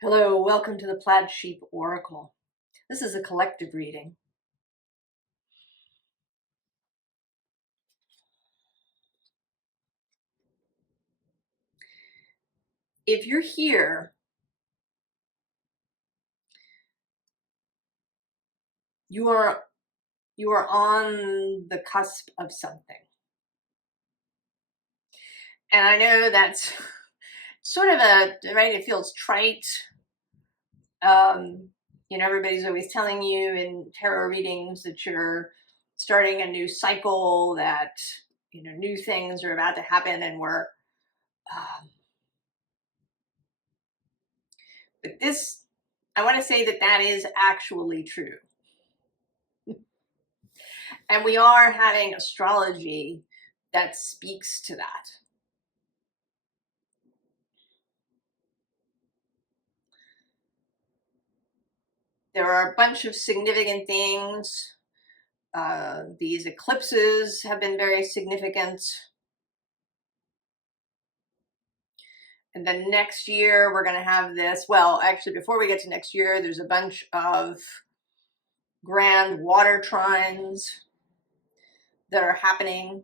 Hello, welcome to the Plaid Sheep Oracle. This is a collective reading. If you're here, you are on the cusp of something. And I know that's sort of right, it feels trite. Everybody's always telling you in tarot readings that you're starting a new cycle, that, new things are about to happen, and but this, I want to say that is actually true. And we are having astrology that speaks to that. There are a bunch of significant things. These eclipses have been very significant. And then next year, we're going to have this. Well, actually, before we get to next year, there's a bunch of grand water trines that are happening.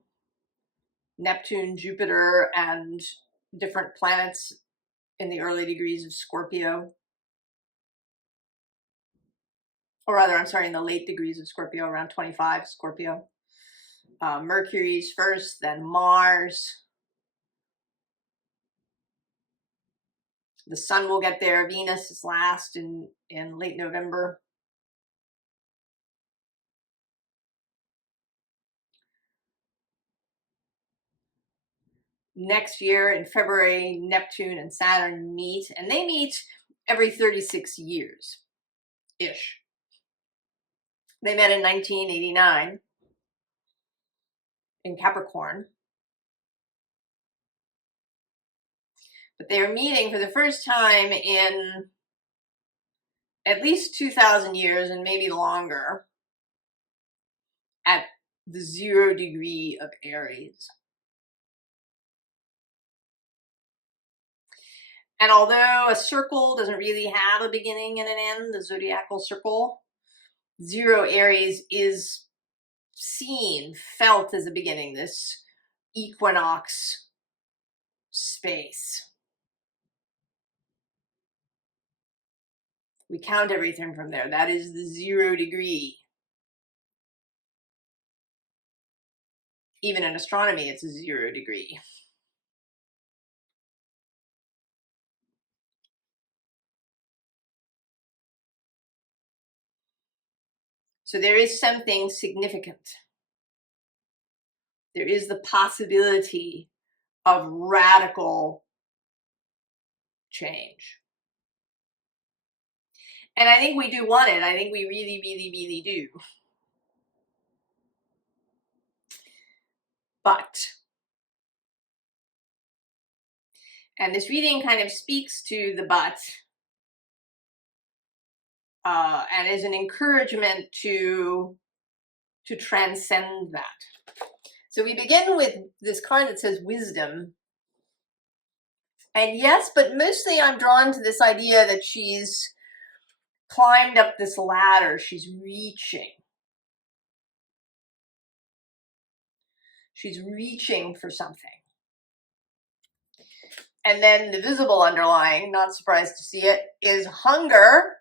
Neptune, Jupiter, and different planets in the early degrees of Scorpio. Or rather, I'm sorry, in the late degrees of Scorpio, around 25 Scorpio. Mercury's first, then Mars. The sun will get there. Venus is last in late November. Next year in February, Neptune and Saturn meet, and they meet every 36 years-ish. They met in 1989 in Capricorn. But they are meeting for the first time in at least 2,000 years, and maybe longer, at the 0 degree of Aries. And although a circle doesn't really have a beginning and an end, the zodiacal circle, 0 Aries is seen, felt as a beginning, this equinox space. We count everything from there. That is the 0 degree. Even in astronomy, it's a 0 degree. So there is something significant. There is the possibility of radical change. And I think we do want it. I think we really, really, really do. But, and this reading kind of speaks to the but, and is an encouragement to transcend that. So we begin with this card that says wisdom. And yes, but mostly I'm drawn to this idea that she's climbed up this ladder. She's reaching. She's reaching for something. And then the visible underlying, not surprised to see it, is hunger.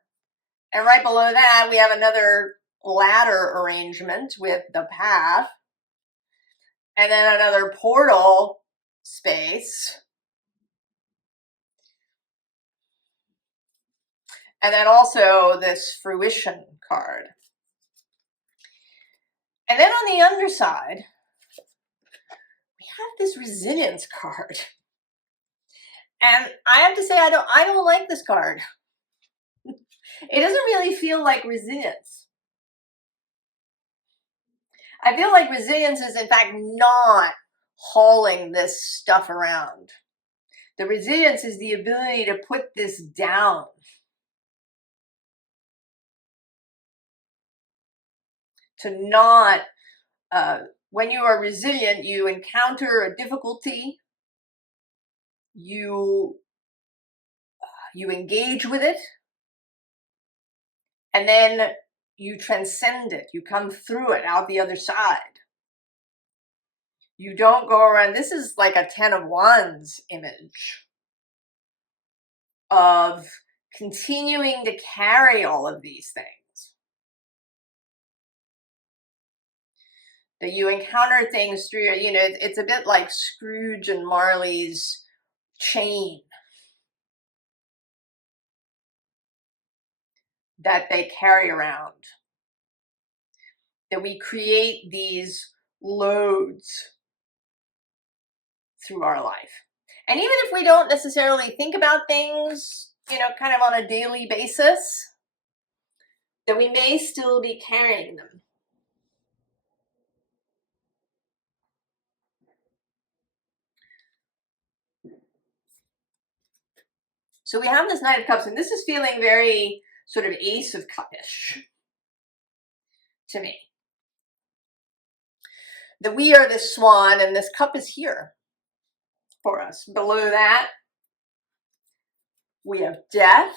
And right below that, we have another ladder arrangement with the path. And then another portal space. And then also this fruition card. And then on the underside, we have this resilience card. And I have to say, I don't like this card. It doesn't really feel like resilience. I feel like resilience is in fact not hauling this stuff around. The resilience is the ability to put this down. To not, when you are resilient, you encounter a difficulty, you you engage with it, and then you transcend it. You come through it out the other side. You don't go around. This is like a 10 of Wands image of continuing to carry all of these things. That you encounter things through your, it's a bit like Scrooge and Marley's chain that they carry around. That we create these loads through our life. And even if we don't necessarily think about things, kind of on a daily basis, that we may still be carrying them. So we have this Knight of Cups, and this is feeling very sort of Ace of Cup-ish to me. That we are this swan, and this cup is here for us. Below that, we have death.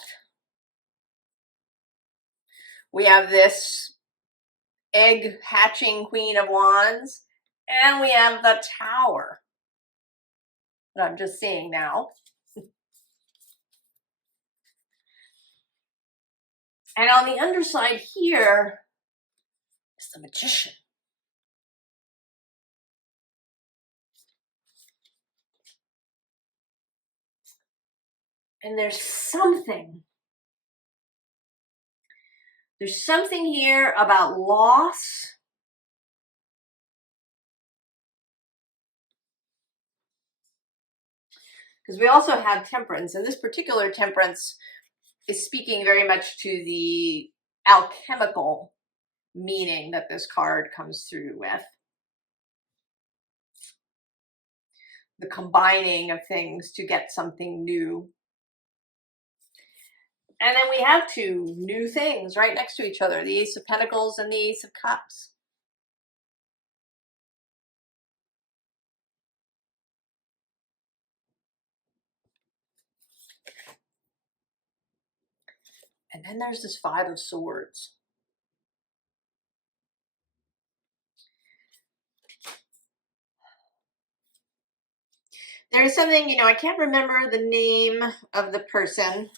We have this egg hatching Queen of Wands, and we have the Tower that I'm just seeing now. And on the underside here is the Magician. And there's something here about loss. Because we also have Temperance, and this particular Temperance is speaking very much to the alchemical meaning that this card comes through with. The combining of things to get something new. And then we have two new things right next to each other, the Ace of Pentacles and the Ace of Cups. And then there's this Five of Swords. There's something, I can't remember the name of the person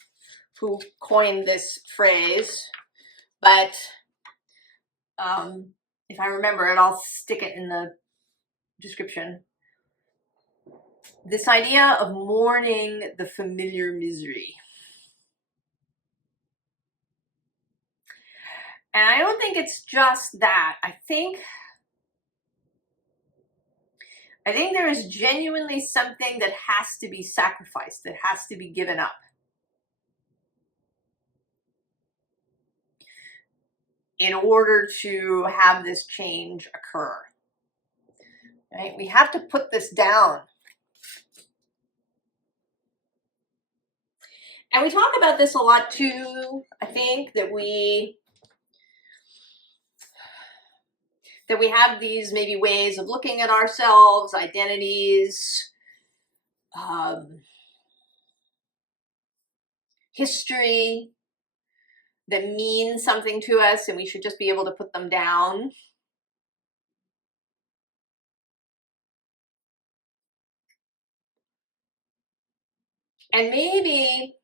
who coined this phrase, but if I remember it, I'll stick it in the description. This idea of mourning the familiar misery. And I don't think it's just that. I think there is genuinely something that has to be sacrificed, that has to be given up. In order to have this change occur. Right? We have to put this down. And we talk about this a lot too. I think that we have these maybe ways of looking at ourselves, identities, history that mean something to us, and we should just be able to put them down. And maybe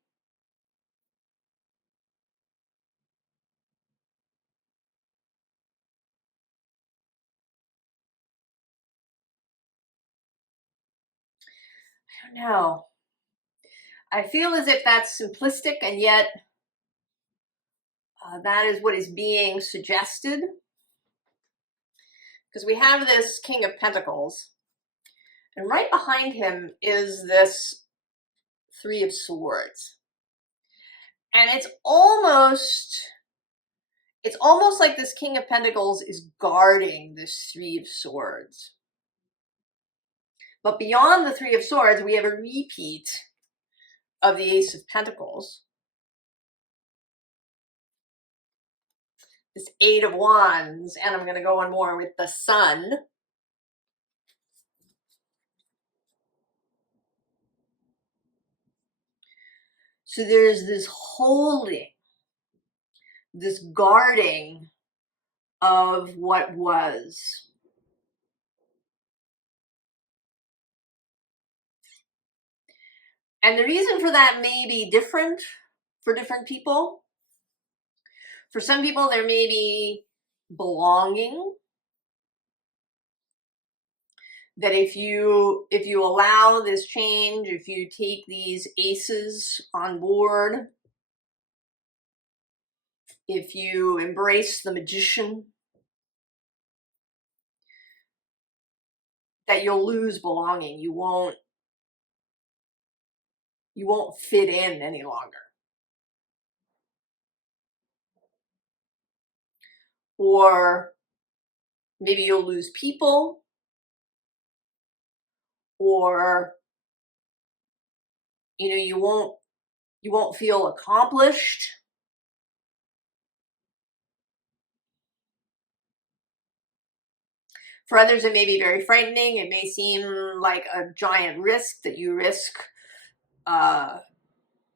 I don't know. I feel as if that's simplistic, and yet that is what is being suggested. Because we have this King of Pentacles, and right behind him is this Three of Swords. And it's almost like this King of Pentacles is guarding this Three of Swords. But beyond the Three of Swords, we have a repeat of the Ace of Pentacles. This Eight of Wands, and I'm going to go one more with the Sun. So there's this holding, this guarding of what was. And the reason for that may be different for different people. For some people, there may be belonging. That if you allow this change, if you take these aces on board, if you embrace the magician, that you'll lose belonging. You won't fit in any longer. Or maybe you'll lose people, or you won't feel accomplished. For others, it may be very frightening. It may seem like a giant risk that you risk,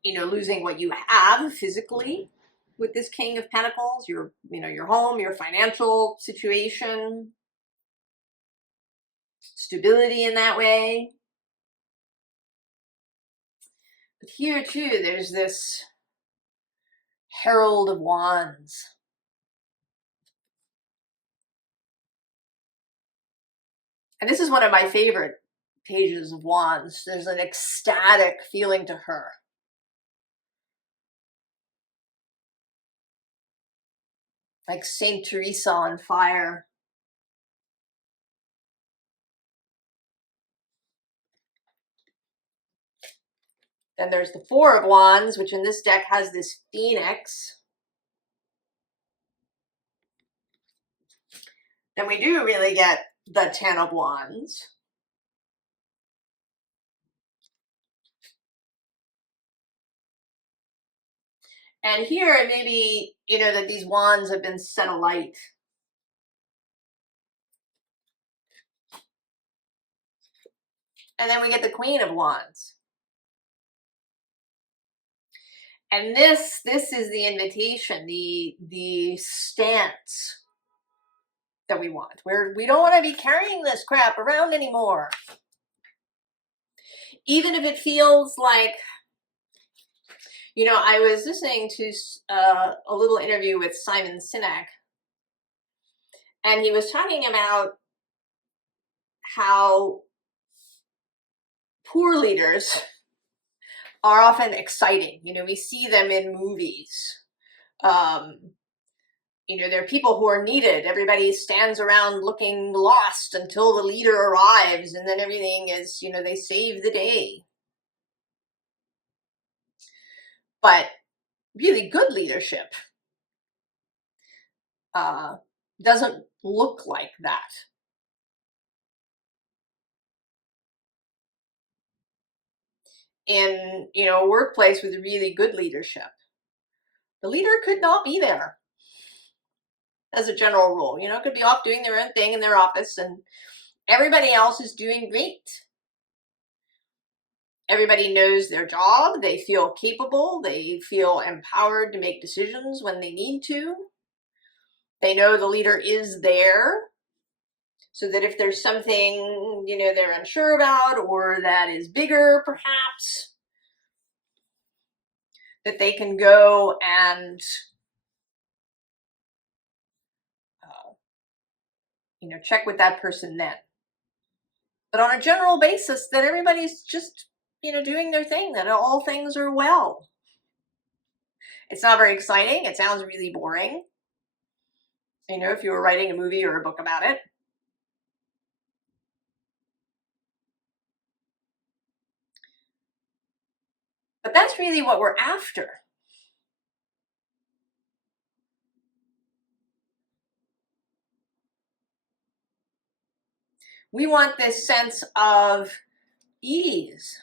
losing what you have physically with this King of Pentacles, your home, your financial situation, stability in that way. But here too, there's this Herald of Wands. And this is one of my favorite pages of Wands. There's an ecstatic feeling to her. Like Saint Teresa on fire. Then there's the Four of Wands, which in this deck has this Phoenix. Then we do really get the Ten of Wands. And here it may be, that these wands have been set alight. And then we get the Queen of Wands. And this is the invitation, the stance that we want, where we don't want to be carrying this crap around anymore. Even if it feels like, I was listening to a little interview with Simon Sinek, and he was talking about how poor leaders are often exciting. We see them in movies. They're people who are needed. Everybody stands around looking lost until the leader arrives, and then everything is, they save the day. But really good leadership doesn't look like that. In, a workplace with really good leadership, the leader could not be there as a general rule. Could be off doing their own thing in their office, and everybody else is doing great. Everybody knows their job. They feel capable. They feel empowered to make decisions when they need to. They know the leader is there, so that if there's something, they're unsure about, or that is bigger, perhaps, that they can go and, check with that person then. But on a general basis, that everybody's just, doing their thing, that all things are well. It's not very exciting. It sounds really boring. If you were writing a movie or a book about it. But that's really what we're after. We want this sense of ease.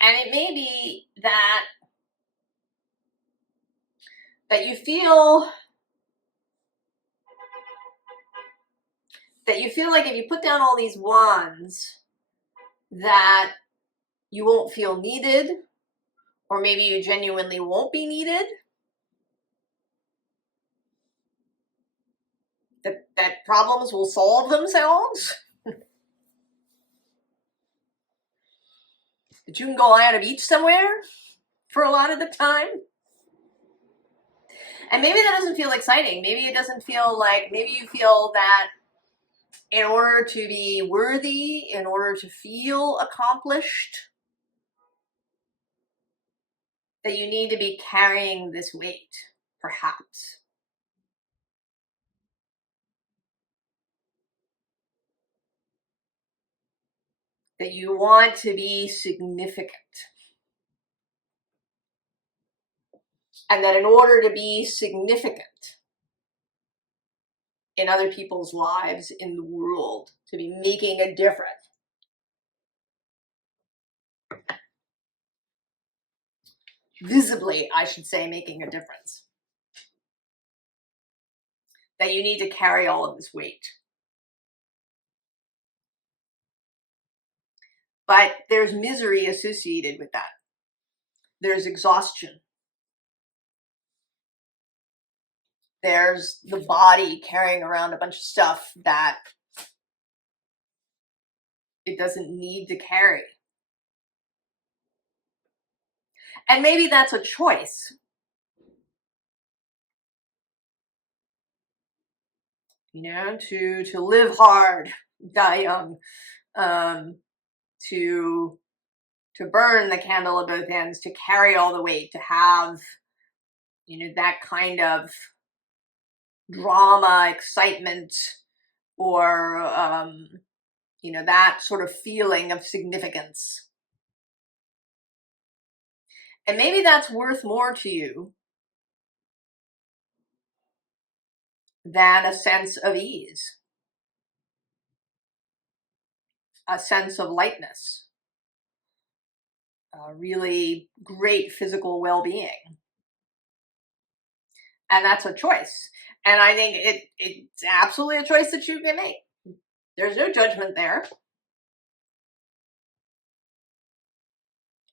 And it may be that you feel like if you put down all these wands, that you won't feel needed, Or maybe you genuinely won't be needed. That problems will solve themselves. That you can go lie on a beach somewhere for a lot of the time. And maybe that doesn't feel exciting. Maybe it doesn't feel like, maybe you feel that in order to be worthy, in order to feel accomplished, that you need to be carrying this weight, perhaps. That you want to be significant. And that in order to be significant in other people's lives, in the world, to be making a difference, visibly, I should say, making a difference, that you need to carry all of this weight. But there's misery associated with that. There's exhaustion. There's the body carrying around a bunch of stuff that it doesn't need to carry. And maybe that's a choice. You know, to live hard, die young, to burn the candle at both ends, to carry all the weight, to have, you know, that kind of drama, excitement, or you know, that sort of feeling of significance. And maybe that's worth more to you than a sense of ease, a sense of lightness, a really great physical well-being. And that's a choice. And I think it's absolutely a choice that you can make. There's no judgment there.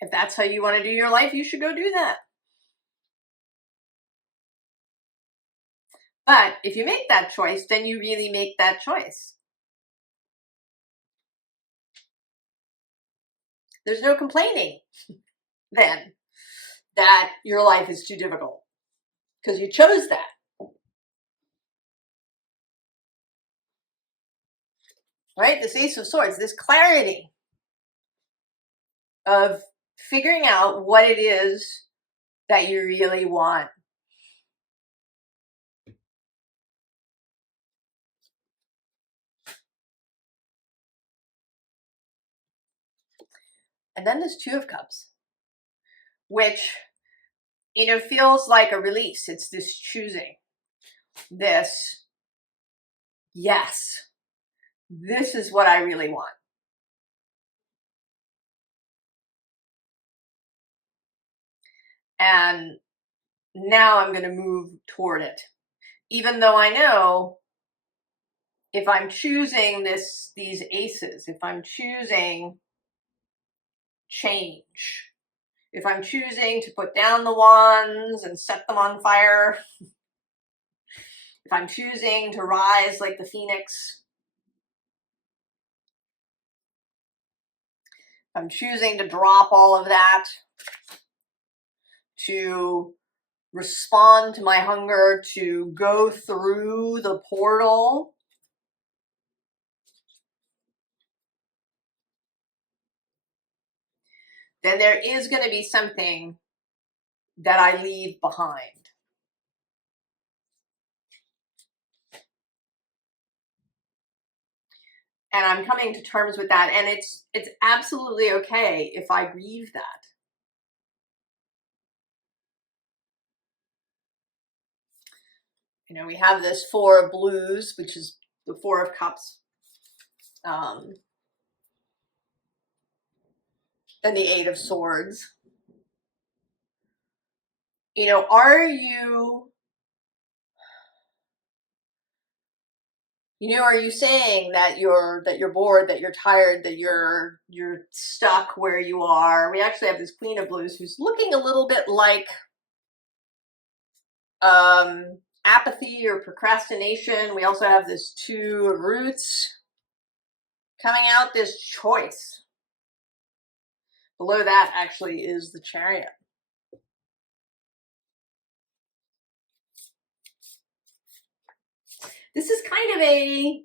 If that's how you want to do your life, you should go do that. But if you make that choice, then you really make that choice. There's no complaining then that your life is too difficult, because you chose that. Right? This Ace of Swords, this clarity of figuring out what it is that you really want. And then there's Two of Cups, which, you know, feels like a release. It's this choosing, this, yes, this is what I really want. And now I'm going to move toward it. Even though I know if I'm choosing these aces, if I'm choosing change, if I'm choosing to put down the wands and set them on fire, if I'm choosing to rise like the phoenix, if I'm choosing to drop all of that, to respond to my hunger, to go through the portal, then there is going to be something that I leave behind. And I'm coming to terms with that. And it's absolutely okay if I grieve that. You know, we have this Four of Blues, which is the Four of Cups. And the Eight of Swords. You know, are you You know, are you saying that you're bored, that you're tired, that you're stuck where you are? We actually have this Queen of Blues who's looking a little bit like apathy or procrastination. We also have this Two of Roots coming out, this choice. Below that actually is the Chariot. This is kind of a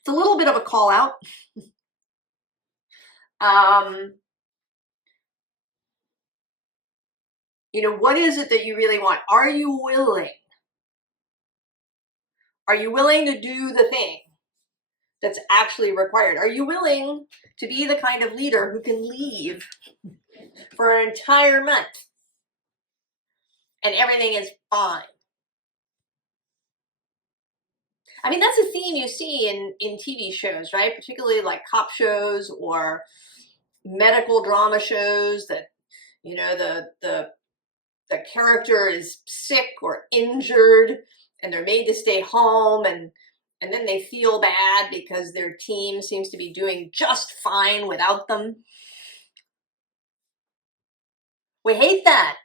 it's a little bit of a call out. You know, what is it that you really want? Are you willing? Are you willing to do the thing that's actually required? Are you willing to be the kind of leader who can leave for an entire month and everything is fine? I mean, that's a theme you see in TV shows, right? Particularly like cop shows or medical drama shows that, you know, the character is sick or injured and they're made to stay home, and then they feel bad because their team seems to be doing just fine without them. We hate that.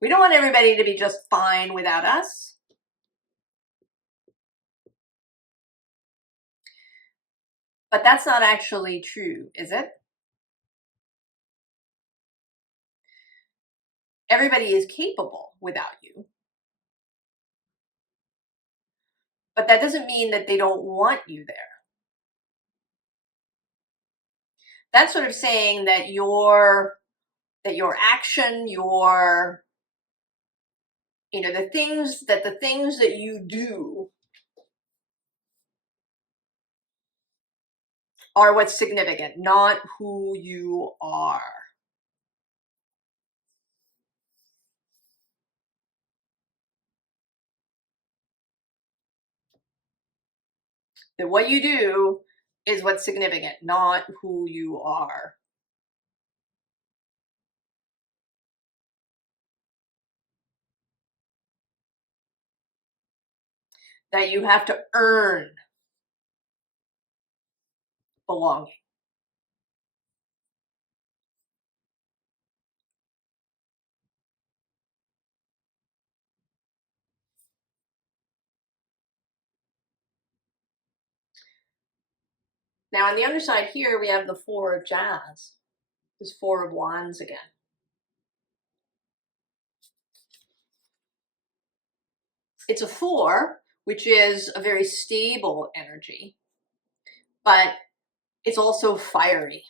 We don't want everybody to be just fine without us. But that's not actually true, is it? Everybody is capable without you. But that doesn't mean that they don't want you there. That's sort of saying that your action, your, you know, the things that you do are what's significant, not who you are. That what you do is what's significant, not who you are. That you have to earn belonging. Now on the other side here, we have the Four of Jazz. This Four of Wands again. It's a four, which is a very stable energy, but it's also fiery.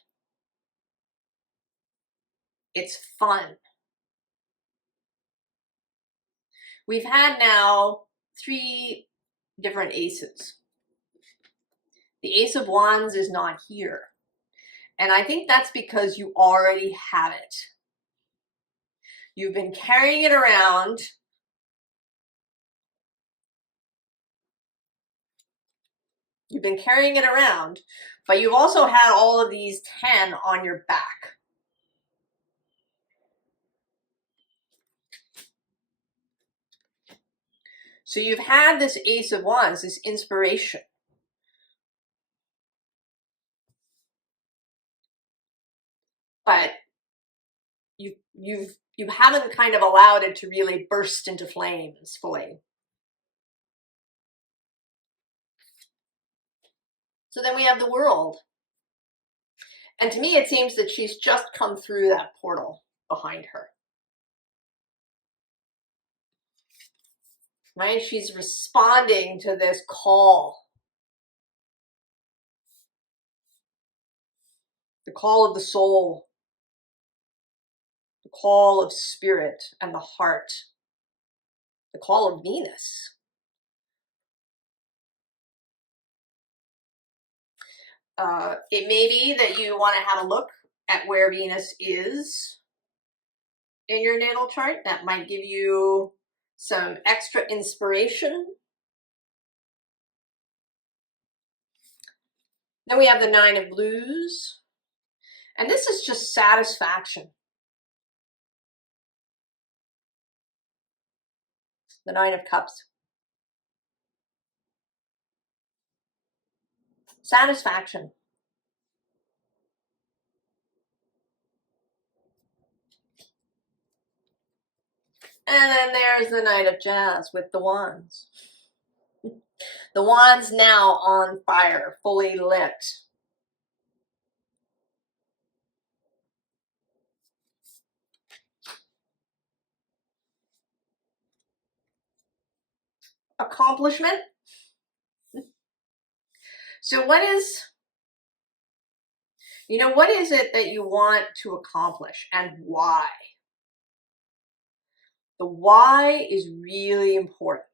It's fun. We've had now 3 different aces. The Ace of Wands is not here. And I think that's because you already have it. You've been carrying it around. You've been carrying it around, but you've also had all of these 10 on your back. So you've had this Ace of Wands, this inspiration. But you haven't kind of allowed it to really burst into flames fully. So then we have the World. And to me, it seems that she's just come through that portal behind her. Right? She's responding to this call. The call of the soul. The call of spirit and the heart. The call of Venus. It may be that you want to have a look at where Venus is in your natal chart. That might give you some extra inspiration. Then we have the Nine of Blues. And this is just satisfaction. The Nine of Cups. Satisfaction. And then there's the Knight of Jazz with the wands. The wands now on fire, fully lit. Accomplishment. So what is, what is it that you want to accomplish and why? The why is really important.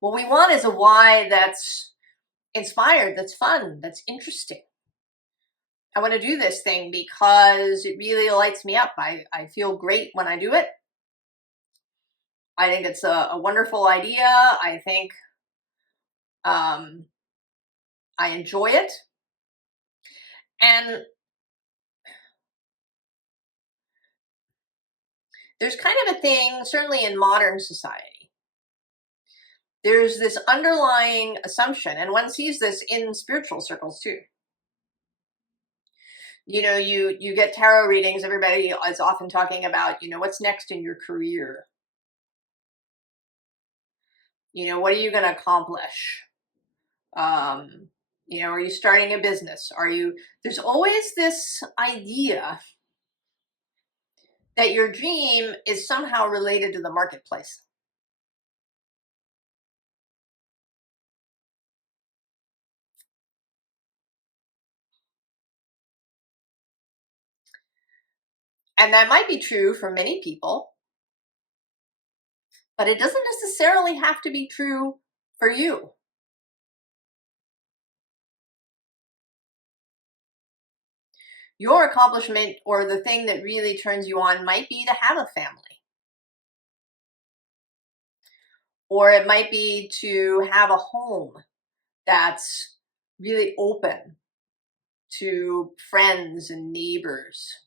What we want is a why that's inspired, that's fun, that's interesting. I want to do this thing because it really lights me up. I feel great when I do it. I think it's a wonderful idea. I think I enjoy it. And there's kind of a thing, certainly in modern society, there's this underlying assumption, and one sees this in spiritual circles too. You get tarot readings, everybody is often talking about, what's next in your career? What are you going to accomplish? Are you starting a business? There's always this idea that your dream is somehow related to the marketplace. And that might be true for many people, but it doesn't necessarily have to be true for you. Your accomplishment, or the thing that really turns you on, might be to have a family. Or it might be to have a home that's really open to friends and neighbors.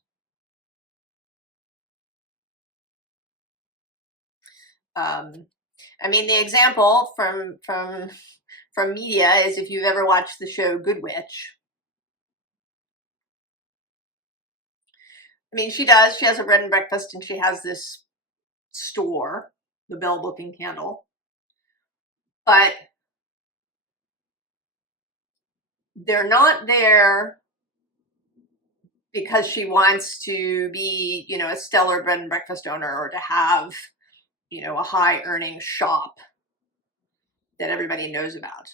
The example from media is, if you've ever watched the show Good Witch. She has a bread and breakfast, and she has this store, the Bell Book and Candle. But they're not there because she wants to be, a stellar bread and breakfast owner, or to have, a high earning shop that everybody knows about.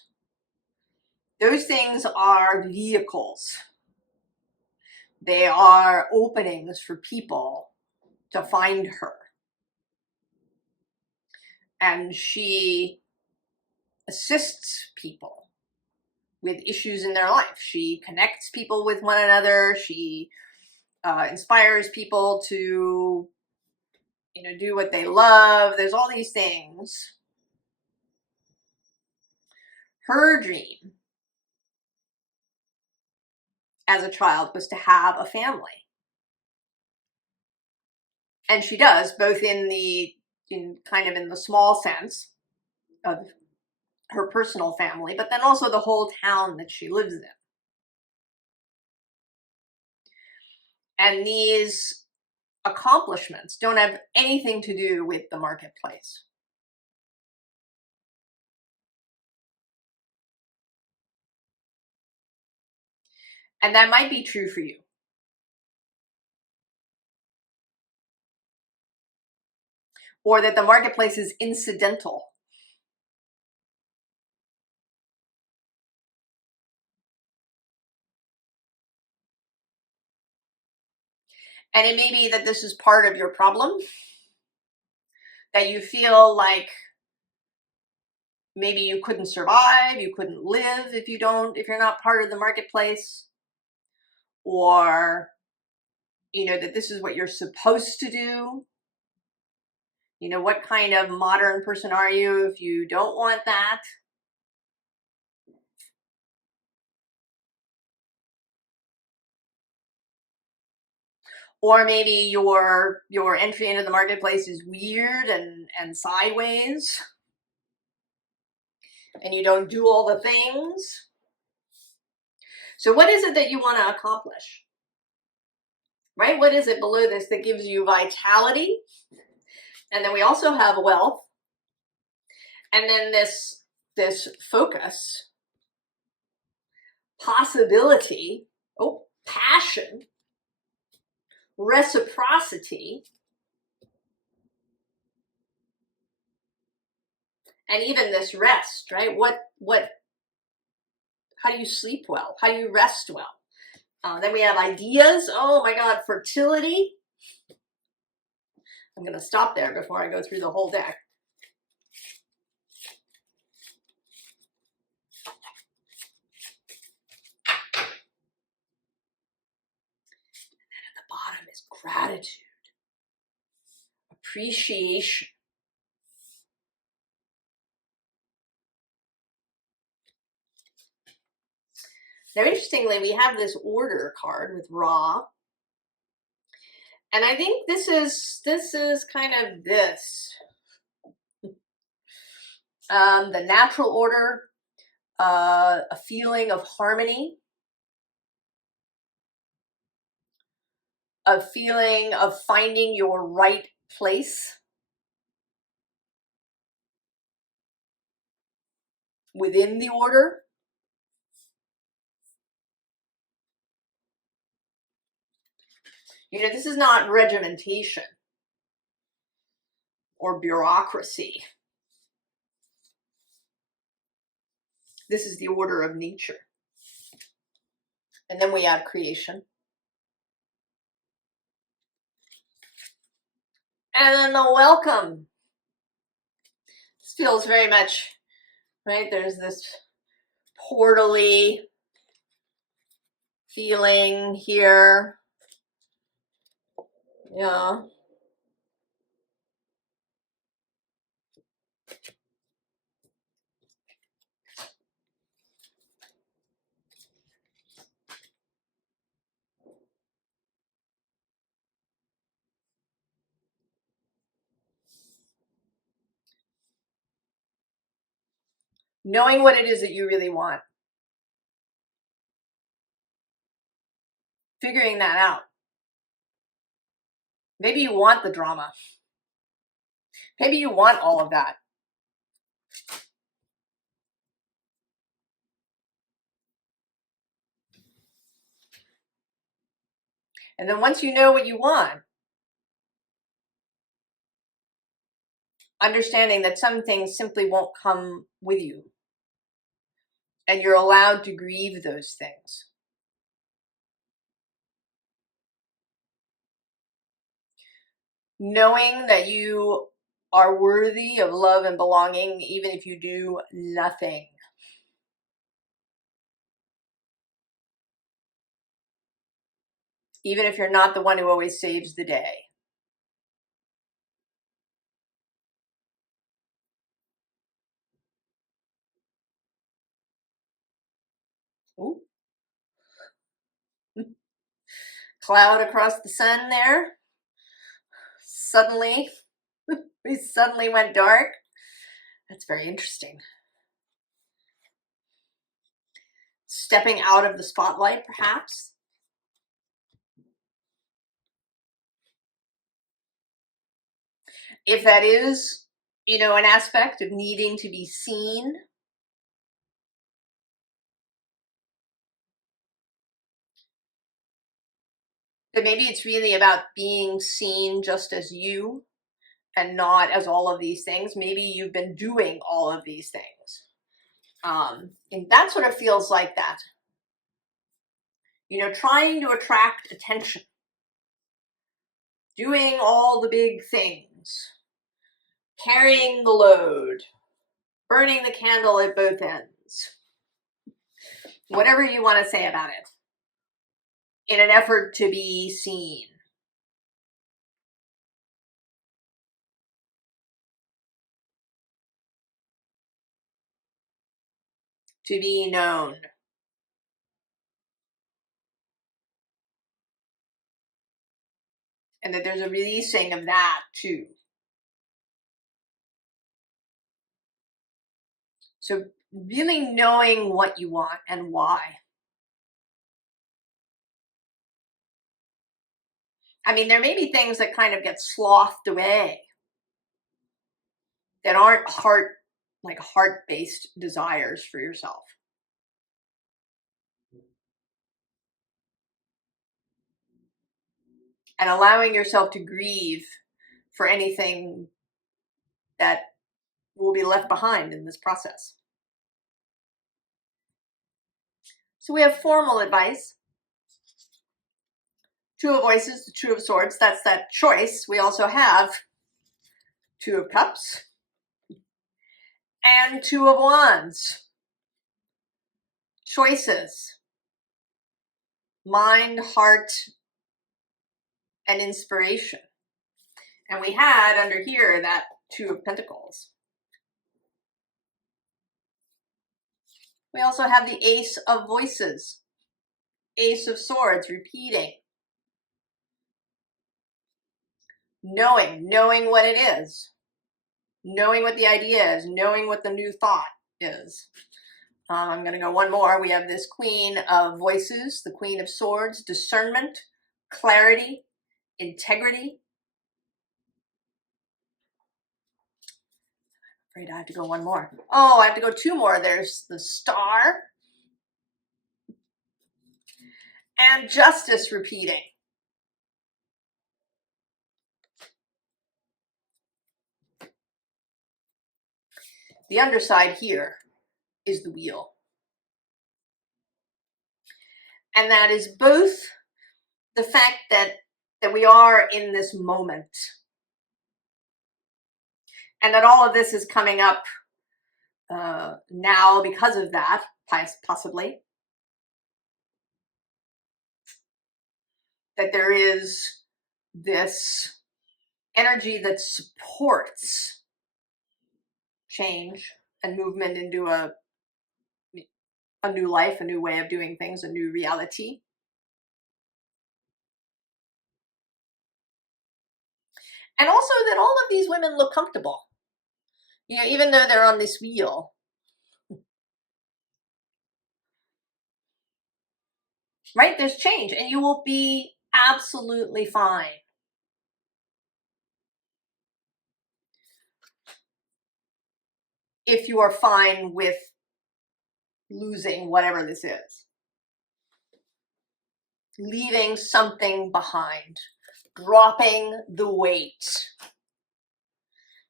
Those things are vehicles. They are openings for people to find her. And she assists people with issues in their life. She connects people with one another. She inspires people to, do what they love. There's all these things. Her dream as a child was to have a family. And she does, both in the small sense of her personal family, but then also the whole town that she lives in. And these accomplishments don't have anything to do with the marketplace. And that might be true for you. Or that the marketplace is incidental. And it may be that this is part of your problem, that you feel like maybe you couldn't survive, you couldn't live if you're not part of the marketplace, or, that this is what you're supposed to do. What kind of modern person are you if you don't want that? Or maybe your entry into the marketplace is weird and sideways, and you don't do all the things. So what is it that you want to accomplish? Right? What is it below this that gives you vitality? And then we also have wealth. And then this focus, possibility, passion, reciprocity, and even this rest, right? How do you sleep well? How do you rest well? Then we have ideas. Oh my God, fertility. I'm going to stop there before I go through the whole deck. And then at the bottom is gratitude, appreciation. Now, interestingly, we have this order card with Ra. And I think this is kind of this. The natural order, a feeling of harmony, a feeling of finding your right place within the order. You know, this is not regimentation or bureaucracy. This is the order of nature. And then we have creation. And then the welcome. This feels very much, right? There's this portally feeling here. Yeah. Knowing what it is that you really want. Figuring that out. Maybe you want the drama. Maybe you want all of that. And then once you know what you want, understanding that some things simply won't come with you. And you're allowed to grieve those things. Knowing that you are worthy of love and belonging, even if you do nothing. Even if you're not the one who always saves the day. Ooh. Cloud across the sun there. Suddenly, we suddenly went dark. That's very interesting. Stepping out of the spotlight, perhaps. If that is, you know, an aspect of needing to be seen, but maybe it's really about being seen just as you and not as all of these things. Maybe you've been doing all of these things. And that sort of feels like that. You know, trying to attract attention. Doing all the big things. Carrying the load. Burning the candle at both ends. Whatever you want to say about it. In an effort to be seen. To be known. and that there's a releasing of that too. So really knowing what you want and why. I mean, there may be things that kind of get slothed away that aren't heart-based desires for yourself. And allowing yourself to grieve for anything that will be left behind in this process. So we have formal advice. Two of Voices, the Two of Swords, that's that choice. We also have Two of Cups and Two of Wands. Choices. Mind, heart, and inspiration. And we had under here that Two of Pentacles. We also have the Ace of Voices, Ace of Swords, repeating. Knowing what it is, knowing what the idea is, knowing what the new thought is. I'm going to go one more. We have this Queen of Voices, the Queen of Swords, discernment, clarity, integrity. I'm afraid I have to go one more. Oh, I have to go two more. There's the Star and Justice repeating. The underside here is the Wheel. And that is both the fact that we are in this moment, and that all of this is coming up now because of that, possibly. That there is this energy that supports change and movement into a new life, a new way of doing things, a new reality. And also that all of these women look comfortable. You know, even though they're on this wheel. Right? There's change, and you will be absolutely fine. If you are fine with losing whatever this is. Leaving something behind. Dropping the weight.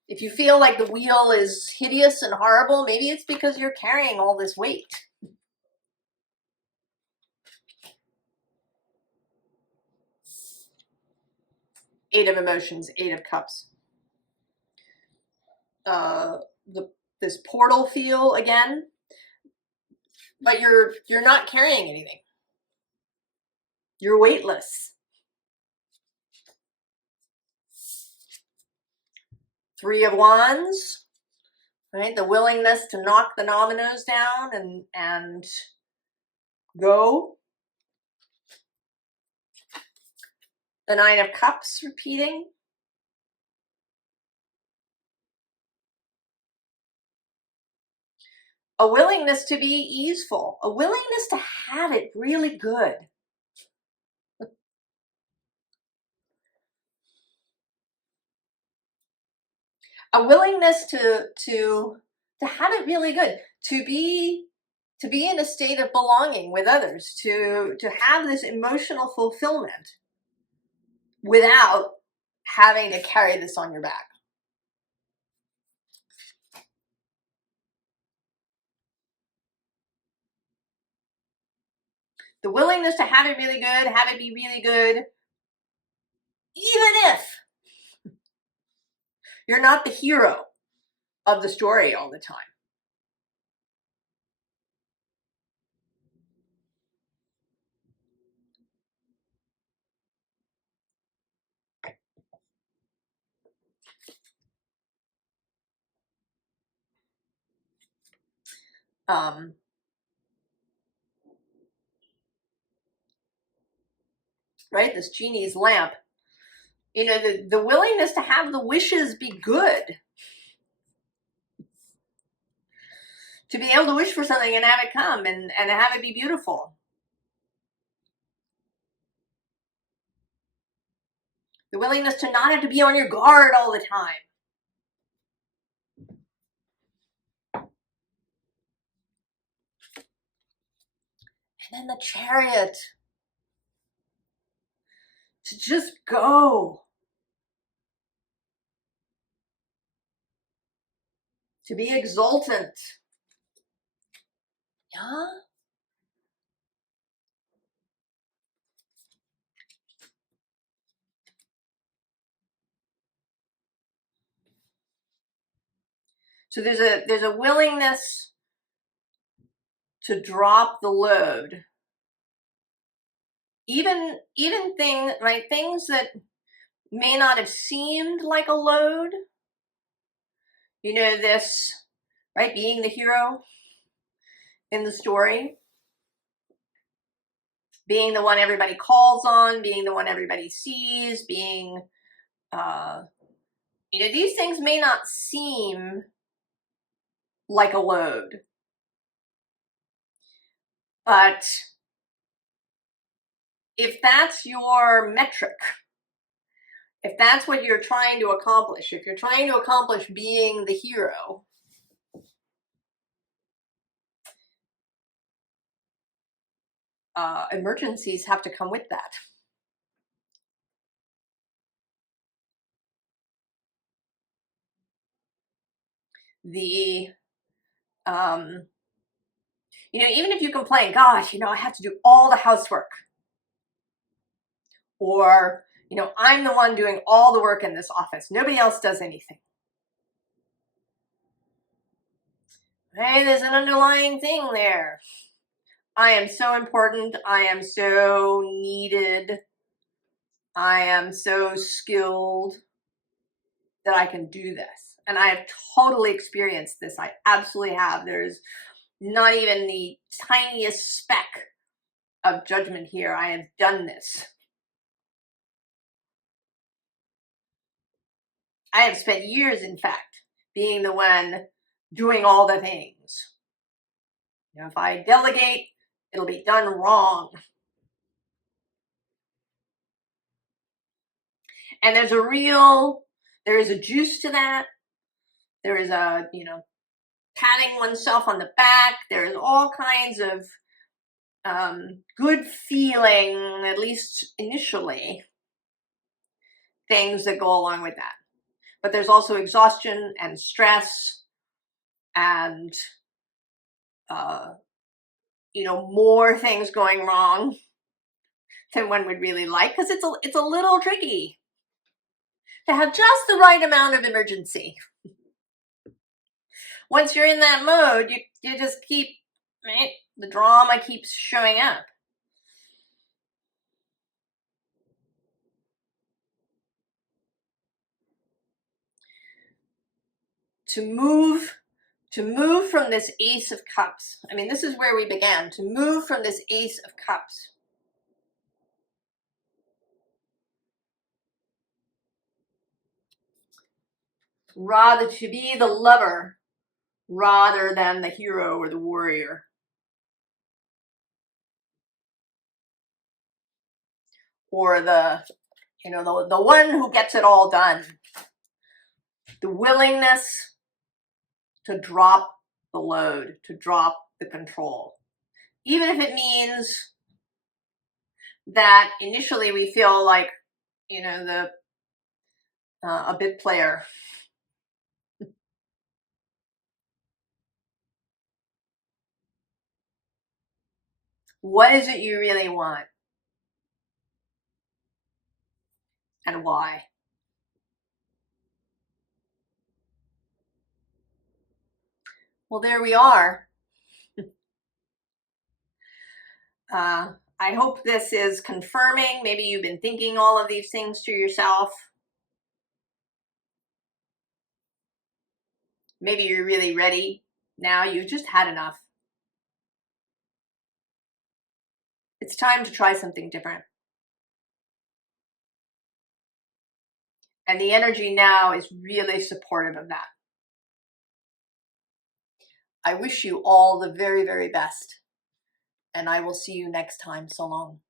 If you feel like the wheel is hideous and horrible, maybe it's because you're carrying all this weight. Eight of Emotions, Eight of Cups. This portal feel again, but you're not carrying anything. You're weightless. Three of Wands, right? The willingness to knock the dominoes down and go. The Nine of Cups repeating. A willingness to be easeful, a willingness to have it really good. A willingness to have it really good, to be in a state of belonging with others, to have this emotional fulfillment without having to carry this on your back. The willingness to have it really good, have it be really good, even if you're not the hero of the story all the time. Right, this genie's lamp. You know, the willingness to have the wishes be good. To be able to wish for something and have it come and have it be beautiful. The willingness to not have to be on your guard all the time. And then the Chariot. To just go. To be exultant. Yeah. So there's a willingness to drop the load. Even things that may not have seemed like a load. You know, this, right? Being the hero in the story. Being the one everybody calls on, being the one everybody sees, being, you know, these things may not seem like a load. But if that's your metric, if that's what you're trying to accomplish, if you're trying to accomplish being the hero, emergencies have to come with that. The, you know, even if you complain, gosh, you know, I have to do all the housework. Or, you know, I'm the one doing all the work in this office. Nobody else does anything. Hey, there's an underlying thing there. I am so important. I am so needed. I am so skilled that I can do this. And I have totally experienced this. I absolutely have. There's not even the tiniest speck of judgment here. I have done this. I have spent years, in fact, being the one doing all the things. You know, if I delegate, it'll be done wrong. And there is a juice to that. There is a, you know, patting oneself on the back. There's all kinds of good feeling, at least initially, things that go along with that. But there's also exhaustion and stress and, you know, more things going wrong than one would really like, because it's a little tricky to have just the right amount of emergency. Once you're in that mode, you just keep, right? The drama keeps showing up. To move from this Ace of Cups. I mean, this is where we began. To move from this Ace of Cups. Rather to be the lover rather than the hero or the warrior. Or the, you know, the one who gets it all done. The willingness to drop the load, to drop the control. Even if it means that initially we feel like, you know, a bit player. What is it you really want? And why? Well, there we are. I hope this is confirming. Maybe you've been thinking all of these things to yourself. Maybe you're really ready now. You've just had enough. It's time to try something different. And the energy now is really supportive of that. I wish you all the very, very best. And I will see you next time. So long.